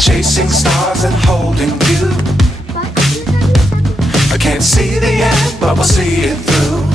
chasing stars and holding you. I can't see the end, but we'll see it through.